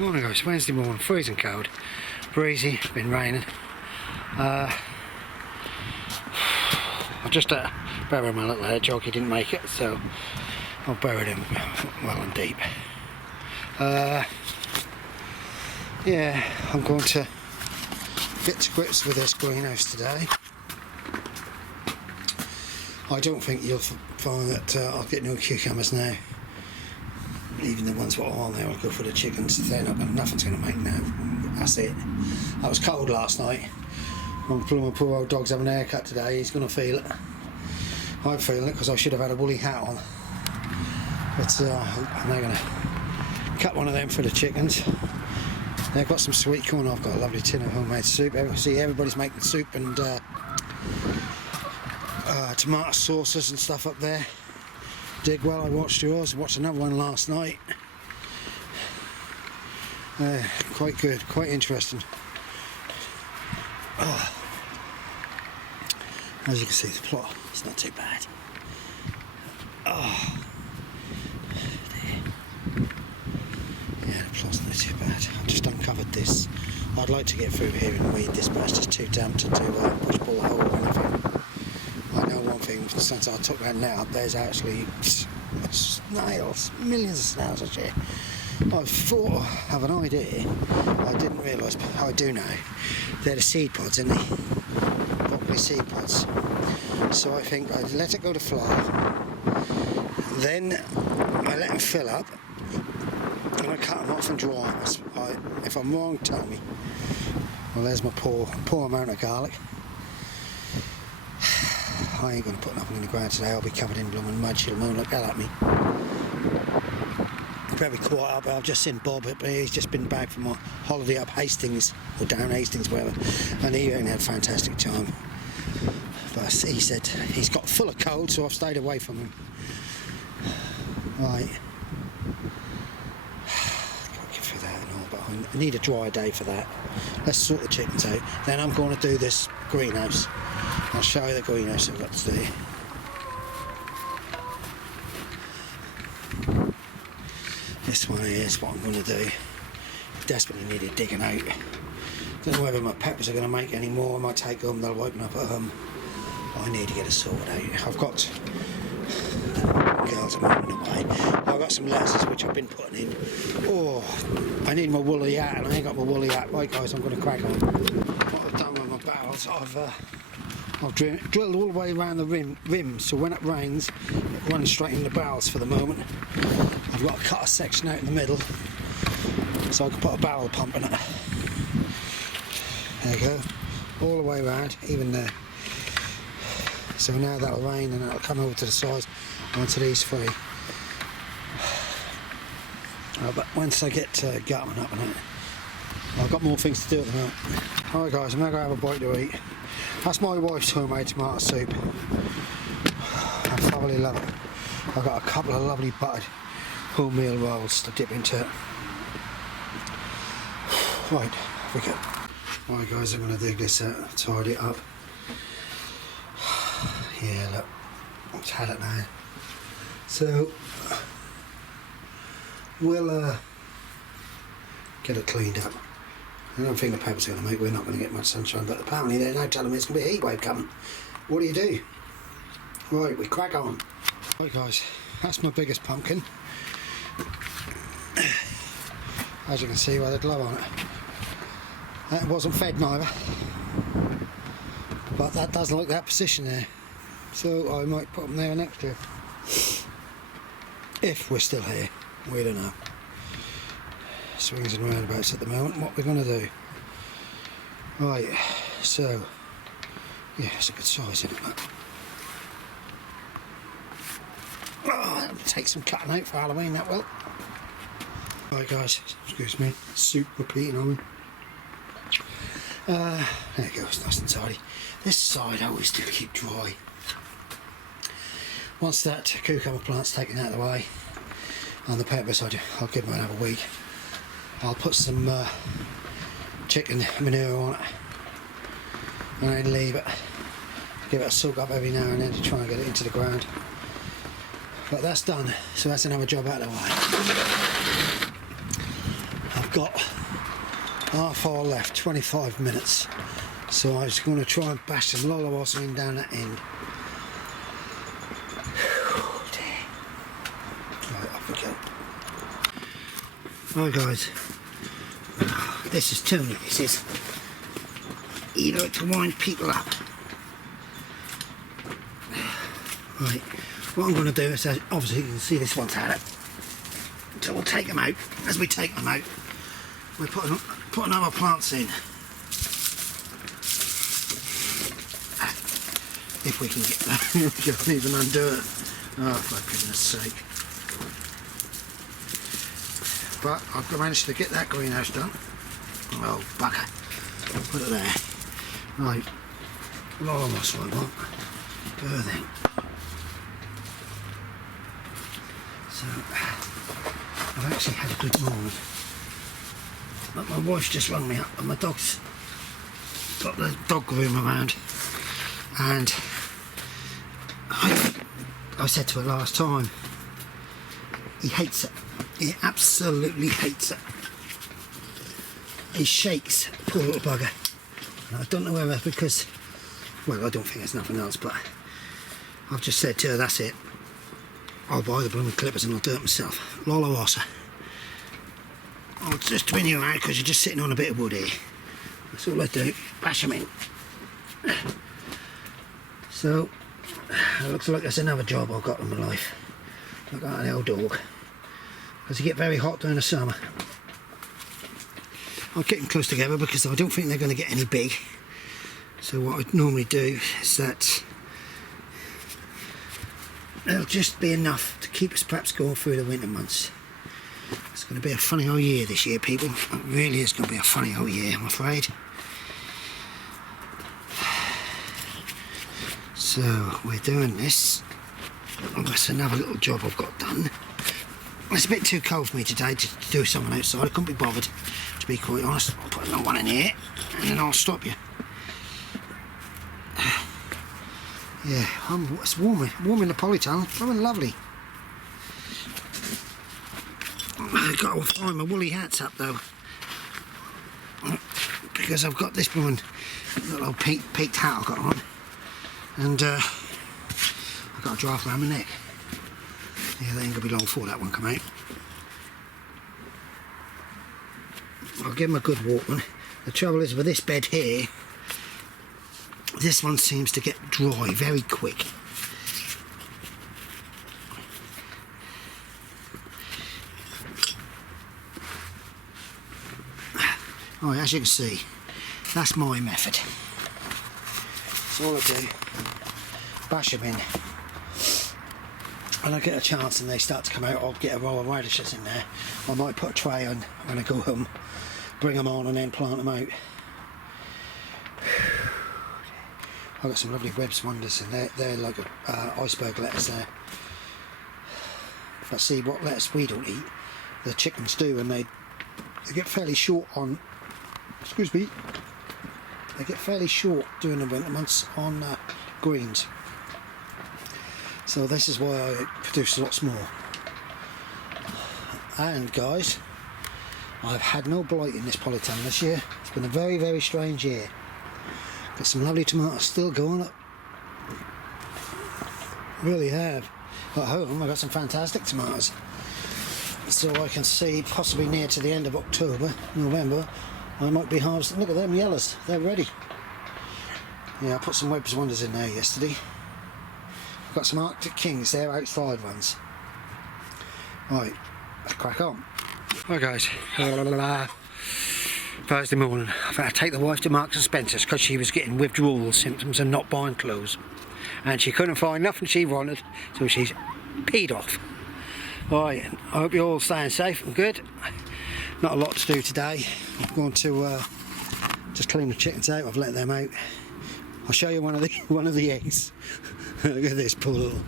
Morning guys, Wednesday morning, freezing cold, breezy, been raining. I just buried my little hedgehog, he didn't make it, so I buried him well and deep. Yeah, I'm going to get to grips with this greenhouse today. I don't think you'll find that I'll get no cucumbers now. Even the ones that are on there, I'll go for the chickens. They're not gonna, nothing's going to make now. That's it. I was cold last night. My poor old dog's having a haircut today. He's going to feel it. I'm feeling it because I should have had a woolly hat on. But I'm now going to cut one of them for the chickens. They've got some sweet corn. I've got a lovely tin of homemade soup. See, everybody's making soup and tomato sauces and stuff up there. Dig well, I watched yours, watched another one last night. Quite good, quite interesting. Oh. As you can see, the plot, it's not too bad. Oh. Yeah, the plot's not too bad. I've just uncovered this. I'd like to get through here and weed this, but it's just too damp to do push pull the hole or anything. I know one thing, since I took that net up, there's actually snails, millions of snails this year. I thought I have an idea, I didn't realise, but I do know. They're the seed pods, aren't they? Broccoli seed pods. So I think I'd let it go to fly, then I let them fill up, and I cut them off and dry them. If I'm wrong, tell me. Well, there's my poor amount of garlic. I ain't going to put nothing in the ground today. I'll be covered in blooming mud. She'll moan like hell at me. Very quiet up. I've just seen Bob, but he's just been back from a holiday up Hastings, or down Hastings, wherever, and he only had a fantastic time. But he said he's got full of cold, so I've stayed away from him. Right. Got to get through that and all, but I need a dry day for that. Let's sort the chickens out. Then I'm going to do this greenhouse. I'll show you the greenhouse I've got to do. This one here is what I'm going to do. Desperately needed digging out. Don't know whether my peppers are going to make any more. I might take them, they'll open up at home. I need to get it sorted out. I've got girls are moving away. I've got some lettuces which I've been putting in. Oh, I need my woolly hat and I ain't got my woolly hat. Right guys, I'm going to crack on. What I've done with my barrels, I've drilled all the way around the rim, so when it rains, it runs straight in the barrels for the moment. I've got to cut a section out in the middle, so I can put a barrel pump in it. There you go, all the way around, even there. So now that'll rain and it'll come over to the sides onto these three. But once I get Gutman up and out, I've got more things to do at the moment. Alright guys, I'm now going to have a bite to eat. That's my wife's homemade tomato soup. I thoroughly love it. I've got a couple of lovely buttered wholemeal rolls to dip into it. Right, here we go. Right guys, I'm going to dig this out, tidy it up. Yeah, look, I've had it now. So, we'll get it cleaned up. I don't think the peppers are going to make, we're not going to get much sunshine, but apparently they're now telling me it's going to be a heat wave coming. What do you do? Right, we crack on. Right guys, that's my biggest pumpkin. As you can see by the glow on it. That wasn't fed neither. But that does like that position there. So I might put them there next year. If we're still here, we don't know. Swings and roundabouts at the moment. What we're going to do? Right, so yeah, it's a good size, isn't it? Oh, that'll take some cutting out for Halloween, that will. Right guys, excuse me, soup repeating on me. There you go, it's nice and tidy. This side I always do keep dry. Once that cucumber plant's taken out of the way, and the peppers, I'll give them another week. I'll put some chicken manure on it and then leave it. Give it a soak up every now and then to try and get it into the ground. But that's done, so that's another job out of the way. I've got half hour left, 25 minutes. So I was going to try and bash some Lolawasa in down that end. Right, off we go. Right guys, this is Tony, this is. You like to wind people up. Right, what I'm going to do is, obviously you can see this one's had it. So we'll take them out. As we take them out, we're putting other plants in. If we can get that, we can't even undo it. Oh, for goodness sake. But I've managed to get that greenhouse done. Oh, bugger. Put it there. Right. A lot of moss I want. Birthing. So, I've actually had a good morning. But my wife's just rung me up and my dog's got the dog groom around. And I said to her last time, he hates it. He absolutely hates it. He shakes, poor little bugger. And I don't know whether because, well, I don't think it's nothing else, but I've just said to her, that's it. I'll buy the blooming clippers and I'll do it myself. Lolawasa. I'll just twin you out because you're just sitting on a bit of wood here. That's all I do. Bash them in. So, it looks like there's another job I've got in my life. I've got an old dog. Because you get very hot during the summer. I'll get them close together because I don't think they're going to get any big. So what I normally do is that it'll just be enough to keep us perhaps going through the winter months. It's going to be a funny old year this year, people. It really is going to be a funny old year, I'm afraid. So we're doing this. That's another little job I've got done. It's a bit too cold for me today to do something outside. I couldn't be bothered, to be quite honest. I'll put another one in here and then I'll stop you. Yeah, it's warm in the Polytunnel. It's lovely. I've got to find my woolly hats up though, because I've got this blooming little peaked hat I've got on, and I've got a draft around my neck. Yeah, they ain't gonna be long before that one come out. I'll give them a good walk one. The trouble is with this bed here, this one seems to get dry very quick. Right, as you can see, that's my method. So all I do, bash them in. When I get a chance and they start to come out, I'll get a row of radishes in there. I might put a tray on when I go home, bring them on and then plant them out. I've got some lovely Webb's Wonders in there. They're like a iceberg lettuce there. But see, what lettuce we don't eat, the chickens do, and they get fairly short on, excuse me, they get fairly short during the winter months on greens. So this is why I produce lots more. And guys, I've had no blight in this Polytunnel this year. It's been a very, very strange year. Got some lovely tomatoes still going up. Really have. At home I've got some fantastic tomatoes. So I can see possibly near to the end of October, November, I might be harvesting. Look at them yellows, they're ready. Yeah, I put some Webb's Wonders in there yesterday. I've got some Arctic Kings, they're outside ones. Right, let's crack on. Right guys, Thursday morning, I've had to take the wife to Marks and Spencer's because she was getting withdrawal symptoms and not buying clothes. And she couldn't find nothing she wanted, so she's peed off. Right, I hope you're all staying safe and good. Not a lot to do today. I'm going to just clean the chickens out. I've let them out. I'll show you one of the eggs. Look at this poor little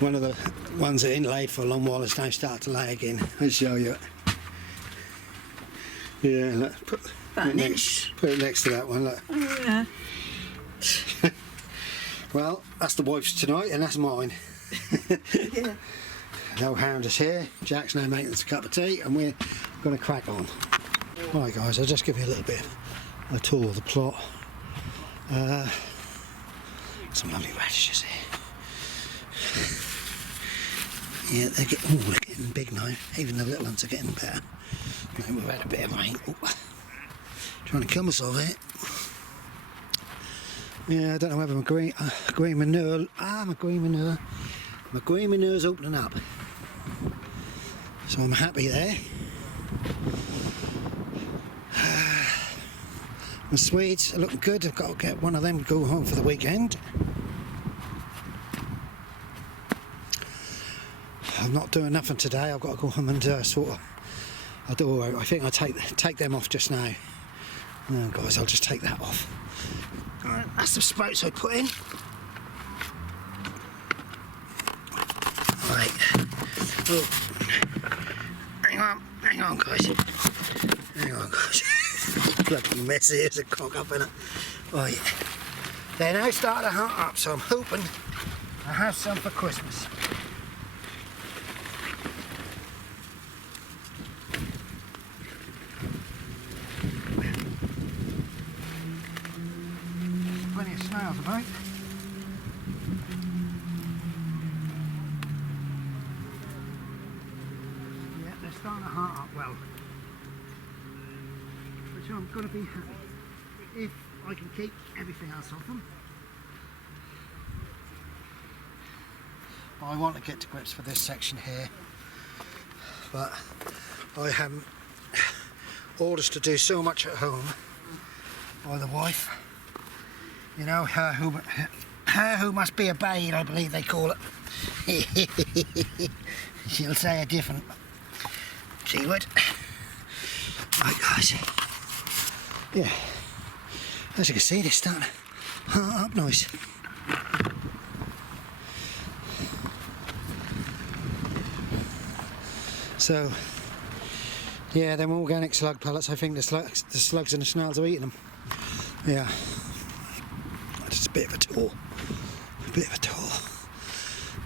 one of the ones that ain't laid for a long while is now starting to lay again. I'll show you. Yeah, look, put it next to that one. Look. Oh, yeah. Well, that's the wife's tonight, and that's mine. Yeah. No hound is here. Jack's now making us a cup of tea, and we're going to crack on. Right guys, I'll just give you a little bit of a tour of the plot. Some lovely radishes here. Yeah, they're getting big now. Even the little ones are getting better. We've had a bit of rain. Ooh. Trying to kill myself here. Yeah, I don't know whether my green manure. My green manure's opening up. So I'm happy there. My Swedes are looking good. I've got to get one of them to go home for the weekend. I'm not doing nothing today. I've got to go home and I think I'll take them off just now. Oh guys, I'll just take that off. That's the spokes I put in. Right. Oh. Hang on guys. Bloody messy as a cock up in it. Right. They're now starting to hunt up, so I'm hoping I have some for Christmas. Plenty of snails about. Yeah, they're starting to hunt up well. Which I'm going to be happy if I can keep everything else off them. I want to get to grips with this section here, but I haven't orders to do so much at home by the wife. You know, her who must be obeyed, I believe they call it. She'll say a different. She would. Right guys. Yeah. As you can see, they're starting to hunt up nice. So, yeah, them organic slug pellets, I think the slugs and the snails are eating them. Yeah. Just a bit of a tour. A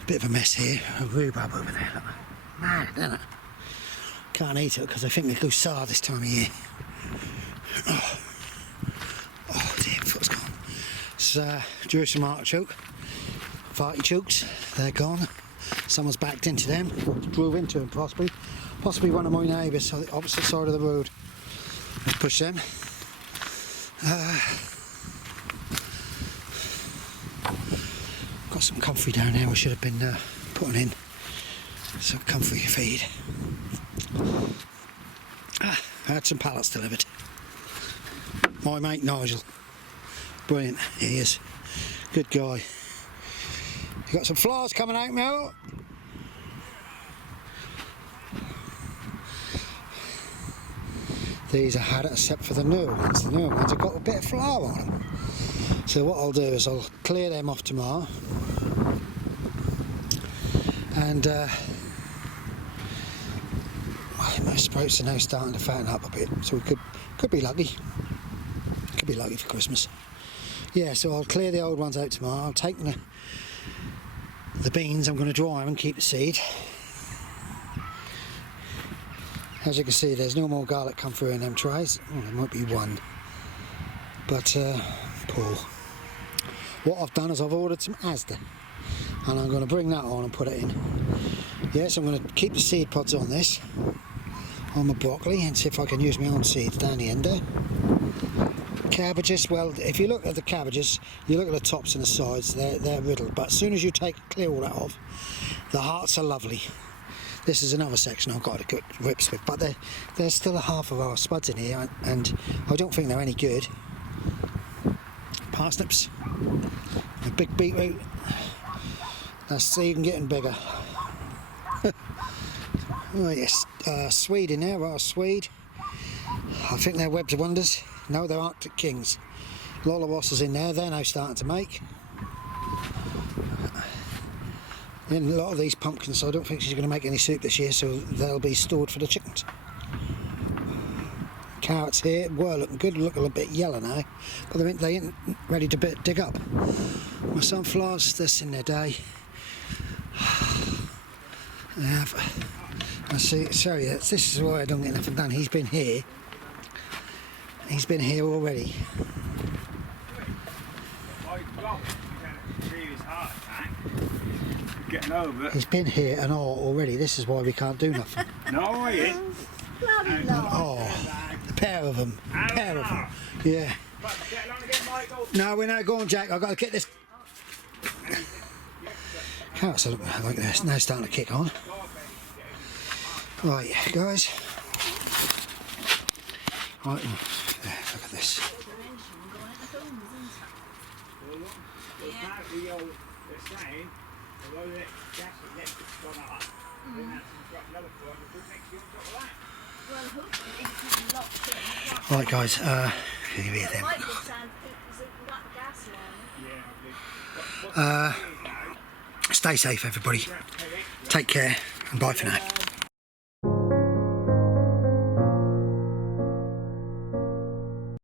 bit of a mess here. A rhubarb over there, look. Mad, isn't it? Can't eat it because I think they go sour this time of year. Oh dear, foot's gone. It's Jerusalem artichoke. Artichokes, they're gone. Someone's backed into them, or drove into them possibly. Possibly one of my neighbours on the opposite side of the road. Let's push them. Got some comfrey down there we should have been putting in. Some comfrey feed. I had some pallets delivered. My mate Nigel. Brilliant, he is. Good guy. You got some flowers coming out, Mel? These are had except for the newer ones. The newer ones have got a bit of flower on them. So what I'll do is I'll clear them off tomorrow. And my sprouts are now starting to fatten up a bit, so we could be lucky. Could be lucky for Christmas. Yeah, so I'll clear the old ones out tomorrow. I'll take the beans, I'm going to dry them and keep the seed. As you can see, there's no more garlic come through in them trays. Oh, there might be one, but poor. What I've done is I've ordered some Asda, and I'm going to bring that on and put it in. Yes, I'm going to keep the seed pods on this, on my broccoli, and see if I can use my own seeds down the end there. Cabbages, well, if you look at the cabbages, you look at the tops and the sides, they're riddled, but as soon as you clear all that off, the hearts are lovely. This is another section I've got to get grips with, but there's still a half of our spuds in here, and I don't think they're any good. Parsnips, a big beetroot, that's even getting bigger. Oh yes, swede in there, right, swede. I think they're Webs of Wonders. No, they're Arctic Kings. Lola Wassers in there, they're now starting to make. And a lot of these pumpkins, I don't think she's going to make any soup this year, so they'll be stored for the chickens. Carrots here were looking good, look a little bit yellow now, but they ain't ready to dig up. My sunflowers, they're in their day. I see, sorry, this is why I don't get nothing done. He's been here He's been here already. Getting over it. He's been here an hour already. This is why we can't do nothing. No, he ain't. Bloody lot. Oh, the pair of them. Pair of them. Yeah. No, we're not. Go on, Jack. I've got to get this. Carrots look like they're now starting to kick on. Right, guys. Right, there, look at this. Right, guys. Give me a thing. Stay safe, everybody. Take care, and bye for now.